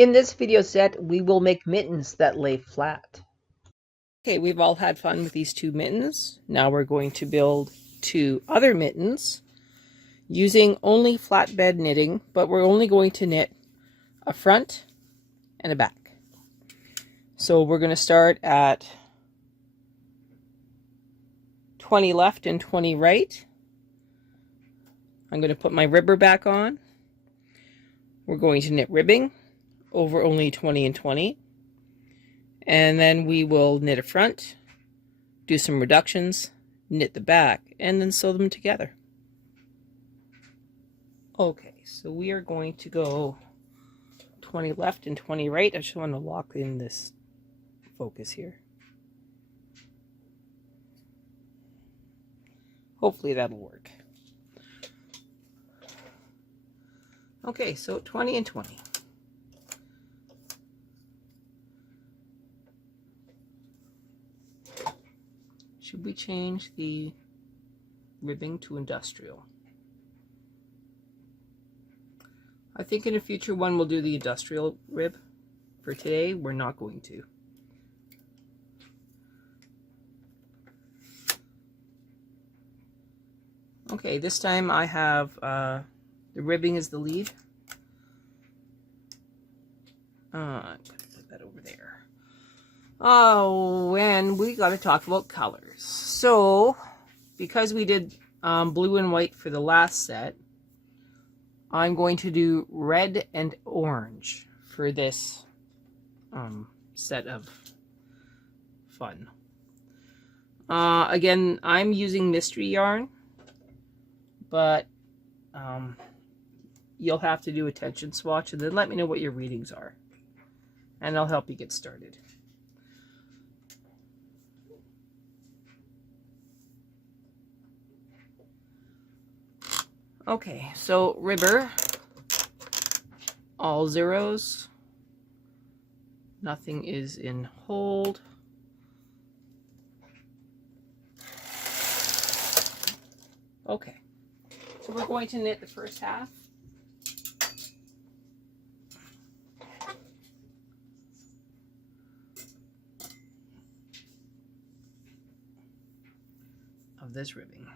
In this video set, we will make mittens that lay flat. Okay, we've all had fun with these two mittens. Now we're going to build two other mittens using only flatbed knitting, but we're only going to knit a front and a back. So we're going to start at 20 left and 20 right. I'm going to put my ribber back on. We're going to knit ribbing over only 20 and 20. And then we will knit a front, do some reductions, knit the back, and then sew them together. Okay, so we are going to go 20 left and 20 right. I just want to lock in this focus here. Hopefully that'll work. Okay, so 20 and 20. Should we change the ribbing to industrial? I think in a future one we'll do the industrial rib. For today, we're not going to. Okay, this time I have the ribbing is the lead. I'm going to put that over there. Oh, and we got to talk about colors. So, because we did blue and white for the last set, I'm going to do red and orange for this set of fun. Again, I'm using mystery yarn, but you'll have to do a tension swatch and then let me know what your readings are, and I'll help you get started. Okay, so ribber, all zeros, nothing is in hold. Okay, so we're going to knit the first half. Of this ribbing.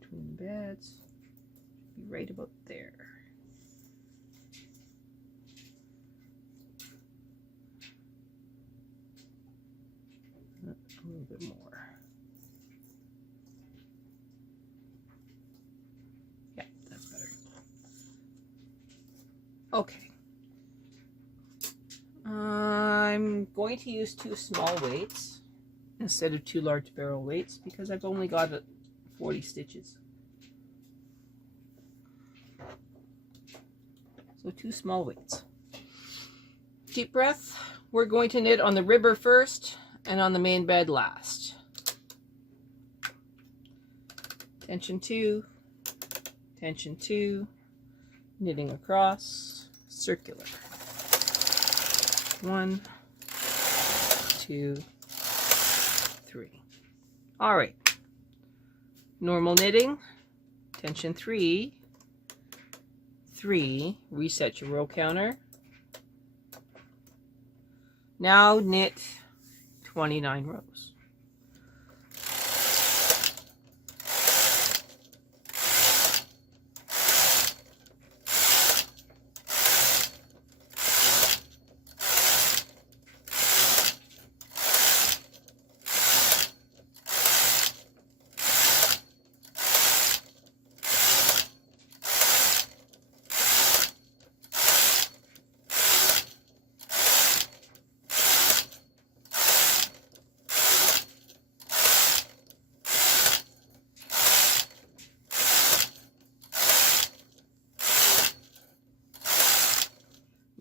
Between the beds, be right about there. A little bit more. Yeah, that's better. Okay. I'm going to use 2 small weights instead of 2 large barrel weights because I've only got 40 stitches. So 2 small weights. Deep breath. We're going to knit on the ribber first and on the main bed last. Tension 2, tension 2, knitting across, circular. 1, 2, 3. All right. Normal knitting, tension 3, 3, reset your row counter. Now knit 29 rows.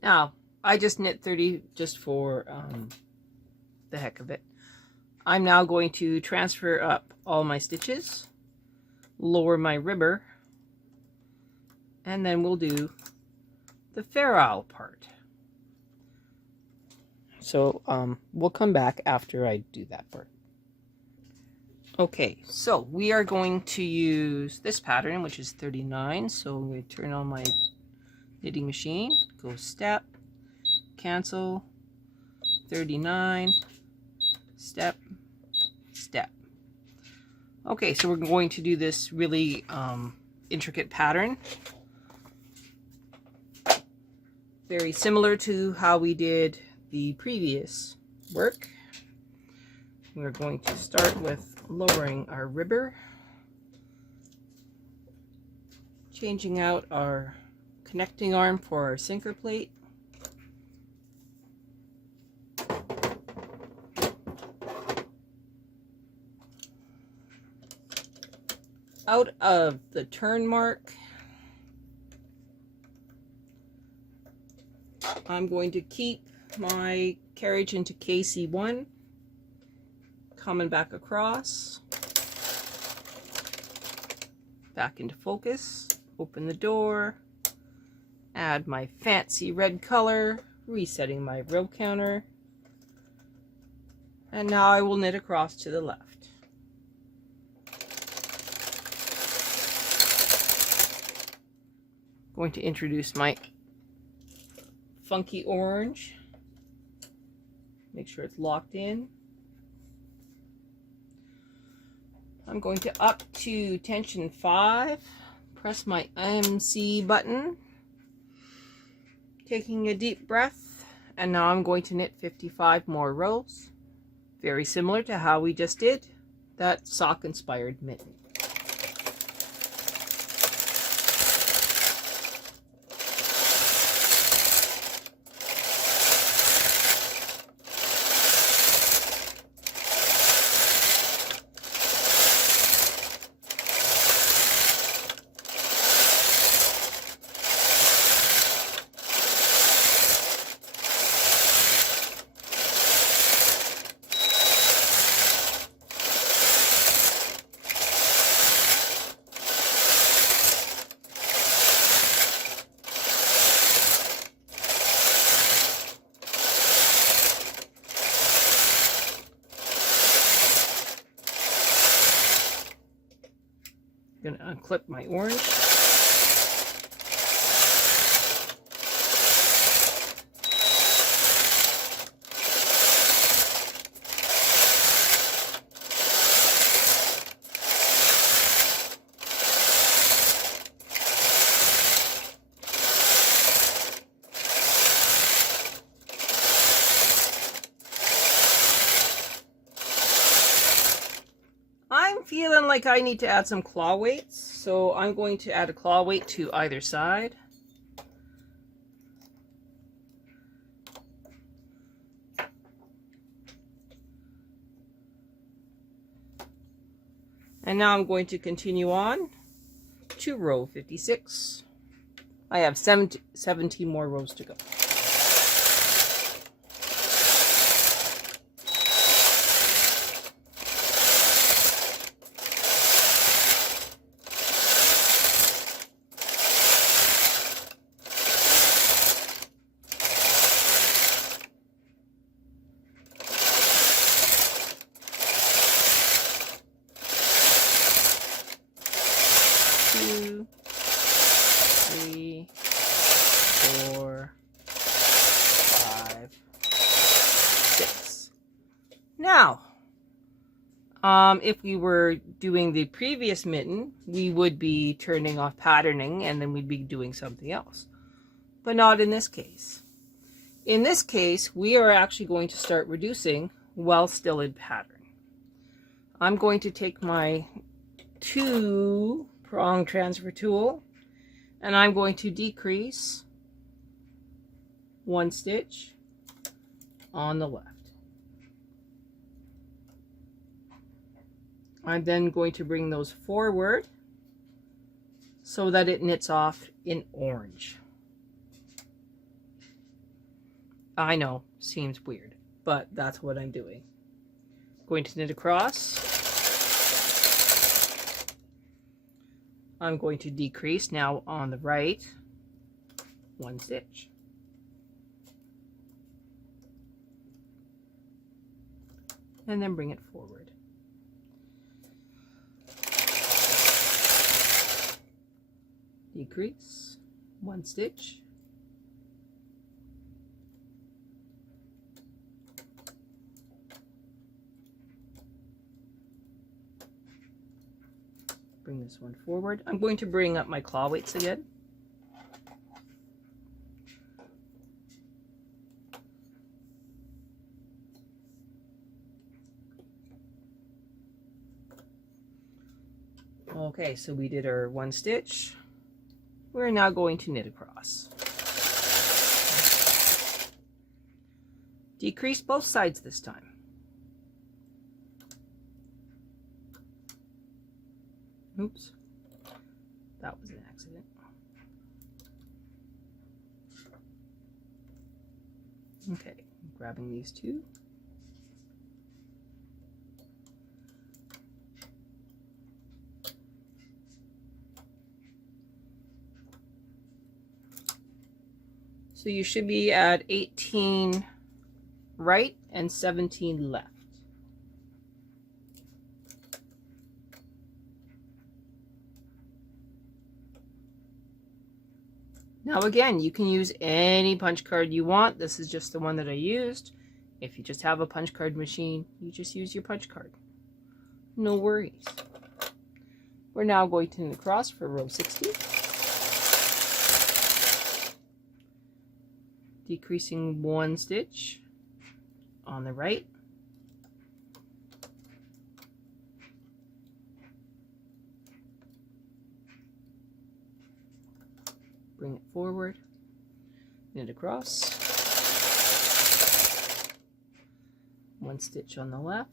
Now, I just knit 30 just for the heck of it. I'm now going to transfer up all my stitches, lower my ribber, and then we'll do the fairisle part. So we'll come back after I do that part. Okay, so we are going to use this pattern, which is 39. So I'm going to turn on my knitting machine, go step, cancel, 39, step, step. Okay, so we're going to do this really intricate pattern. Very similar to how we did the previous work. We're going to start with lowering our ribber, changing out our connecting arm for our sinker plate, out of the turn mark. I'm going to keep my carriage into KC1, coming back across, back into focus, open the door, add my fancy red color, resetting my row counter, and now I will knit across to the left. Going to introduce my funky orange, make sure it's locked in. I'm going to up to tension 5, press my MC button, taking a deep breath, and now I'm going to knit 55 more rows, very similar to how we just did that sock inspired mitten. I'm going to unclip my orange. I'm feeling like I need to add some claw weights, so I'm going to add a claw weight to either side. And now I'm going to continue on to row 56. I have 17 more rows to go. Two, three, 4, 5, 6. Now, if we were doing the previous mitten, we would be turning off patterning and then we'd be doing something else. But not in this case. In this case, we are actually going to start reducing while still in pattern. I'm going to take my 2-prong transfer tool and I'm going to decrease 1 stitch on the left. I'm then going to bring those forward so that it knits off in orange. I know, seems weird, but that's what I'm doing. Going to knit across. I'm going to decrease now on the right 1 stitch. And then bring it forward. decrease, 1 stitch, bring this one forward. I'm going to bring up my claw weights again. Okay, so we did our 1 stitch. We're now going to knit across. Decrease both sides this time. Oops, that was an accident. Okay, grabbing these two. So you should be at 18 right and 17 left. Now again, you can use any punch card you want. This is just the one that I used. If you just have a punch card machine, you just use your punch card. No worries. We're now going to knit across for row 60. Decreasing 1 stitch on the right. Bring it forward, knit across, 1 stitch on the left,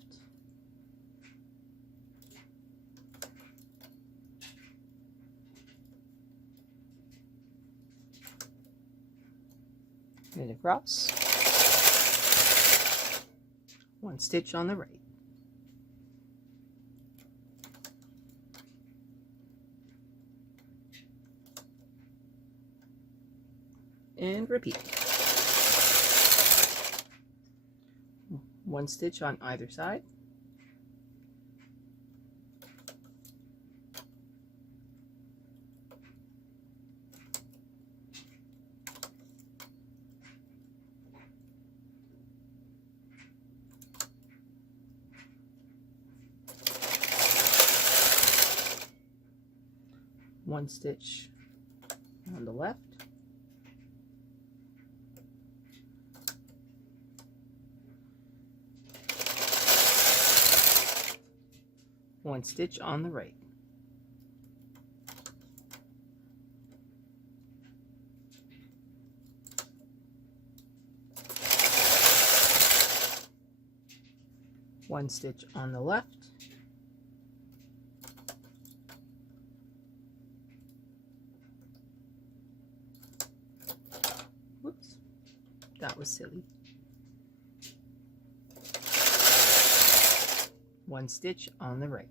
knit across, 1 stitch on the right. And repeat. 1 stitch on either side. One stitch on the left. One stitch on the right. One stitch on the left. Whoops, that was silly. One stitch on the right.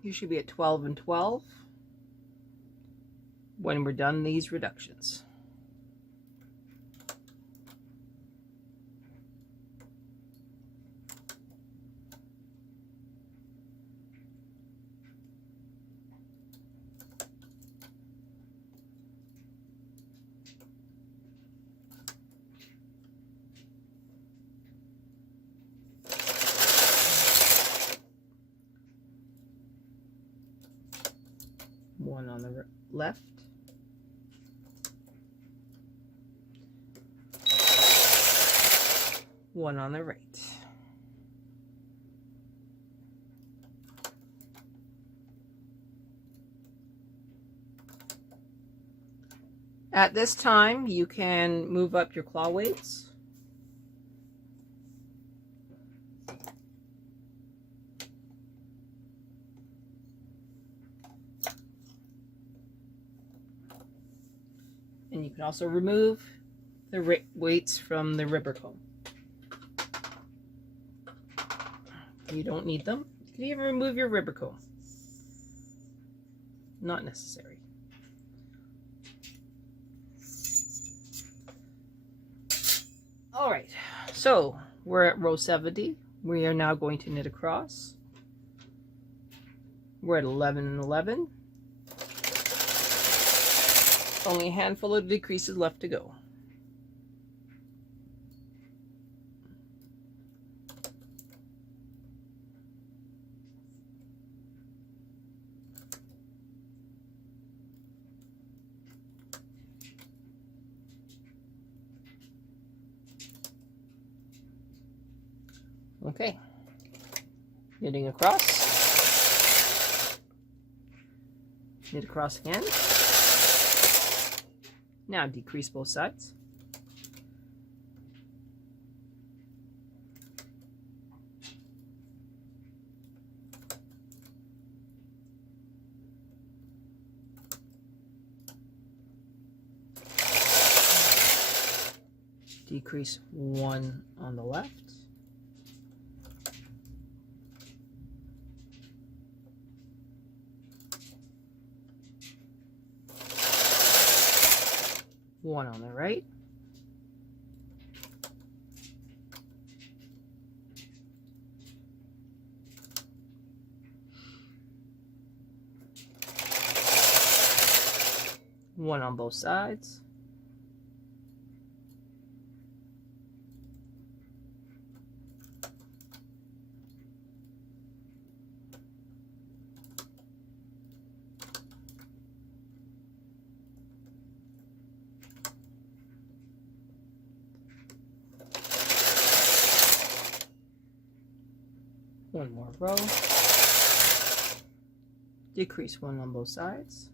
You should be at 12 and 12 when we're done these reductions. One on the left, one on the right. At this time, you can move up your claw weights. And you can also remove the weights from the ribber comb. You don't need them. You can even remove your ribber comb. Not necessary. All right, so we're at row 70. We are now going to knit across. We're at 11 and 11. Only a handful of decreases left to go. Okay, knitting across, knit across again. Now decrease both sides. Decrease one on the left. One on the right. One on both sides. One more row. Decrease one on both sides.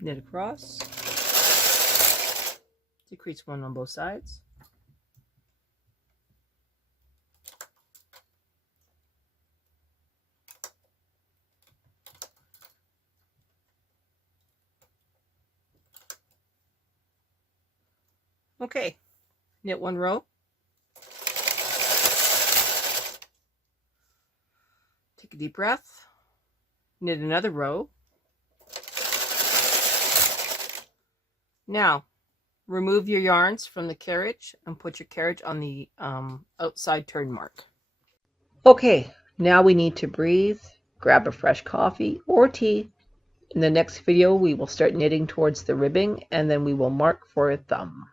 Knit across. Decrease one on both sides. Okay, knit one row. Take a deep breath. Knit another row. Now, remove your yarns from the carriage and put your carriage on the outside turn mark. Okay, now we need to breathe, grab a fresh coffee or tea. In the next video, we will start knitting towards the ribbing, and then we will mark for a thumb.